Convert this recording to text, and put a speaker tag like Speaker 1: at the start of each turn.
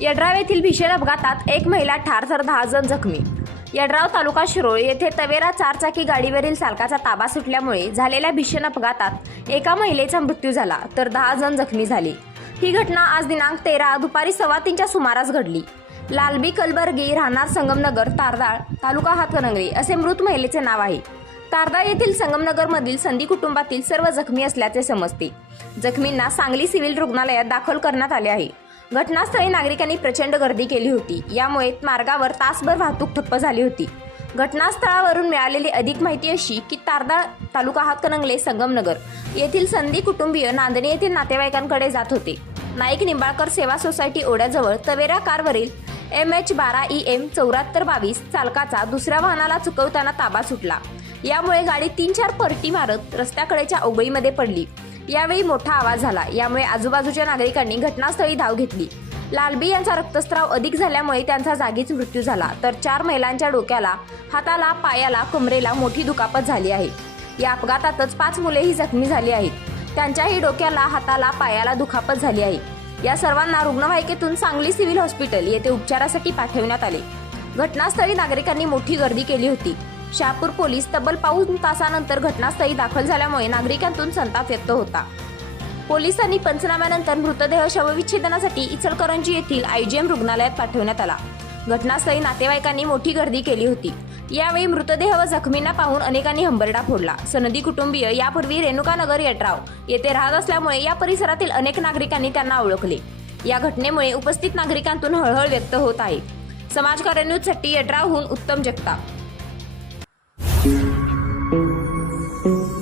Speaker 1: यड्राव येथील भीषण अपघातात एक महिला ठार तर दहा जण जखमी. यड्राव तालुका शिरोळ येथे तवेरा चारचाकी गाडीवरील चालकाचा ताबा सुटल्यामुळे झालेल्या भीषण अपघातात एका महिलेचा मृत्यू झाला तर दहा जण जखमी झाले. ही घटना आज दिनांक तेरा दुपारी सव्वा तीनच्या सुमारास घडली. लालबी कलबर्गी राहणार संगमनगर तारदाळ तालुका हातकणंगले असे मृत महिलेचे नाव आहे. तारदाळ येथील संगमनगरमधील संधी कुटुंबातील सर्व जखमी असल्याचे समजते. जखमींना सांगली सिव्हिल रुग्णालयात दाखल करण्यात आले आहे. घटनास्थळी नागरिकांनी प्रचंड गर्दी केली होती. यामुळे मार्गावर तासभर वाहतूक ठप्प झाली होती. घटनास्थळावरून मिळालेली अधिक माहिती अशी की तारदा तालुका हातकणंगले संगमनगर येथील संधी कुटुंबीय नांदणी येथील नातेवाईकांकडे जात होते. नाईक निंबाळकर सेवा सोसायटी ओढ्याजवळ तवेरा कारवरील एम एच बारा ई एम चौऱ्याहत्तर बावीस चालकाचा दुसऱ्या वाहनाला चुकवताना ताबा सुटला. यामुळे गाडी तीन चार परटी मारत रस्त्याकडेच्या ओबळीमध्ये पडली. यावेळी मोठा आवाज झाला. यामुळे आजूबाजूच्या नागरिकांनी घटनास्थळी धाव घेतली. लालबी यांचा रक्तस्राव अधिक झाल्यामुळे त्यांचा जागीच मृत्यू झाला. तर चार महिलांच्या डोक्याला हाताला पायाला कमरेला मोठी दुखापत झाली आहे. या अपघातातच पाच मुलेही जखमी झाली आहेत. त्यांच्याही डोक्याला हाताला पायाला दुखापत झाली आहे. या सर्वांना रुग्णवाहिकेतून सांगली सिव्हिल हॉस्पिटल येथे उपचारासाठी पाठवण्यात आले. घटनास्थळी नागरिकांनी मोठी गर्दी केली होती. शहापूर पोलीस तब्बल पाऊस तासानंतर घटनास्थळी दाखल झाल्यामुळे नागरिकांतून संताप व्यक्त होता. पोलिसांनी पंचनाम्यानंतर मृतदेह शवविच्छेदनासाठी इचलकरंजी येथील आयजीएम रुग्णालयात पाठवण्यात आला. घटनास्थळी नातेवाईकांनी मोठी गर्दी केली होती. यावेळी मृतदेह व जखमींना पाहून अनेकांनी हंबरडा फोडला. सनदी कुटुंबीय यापूर्वी रेणुकानगर यड्राव येथे राहत असल्यामुळे या परिसरातील अनेक नागरिकांनी त्यांना ओळखले. या घटनेमुळे उपस्थित नागरिकांतून हळहळ व्यक्त होत आहे. समाजकार्य न्यूजसाठी यड्रावहून उत्तम जगताप. Thank you.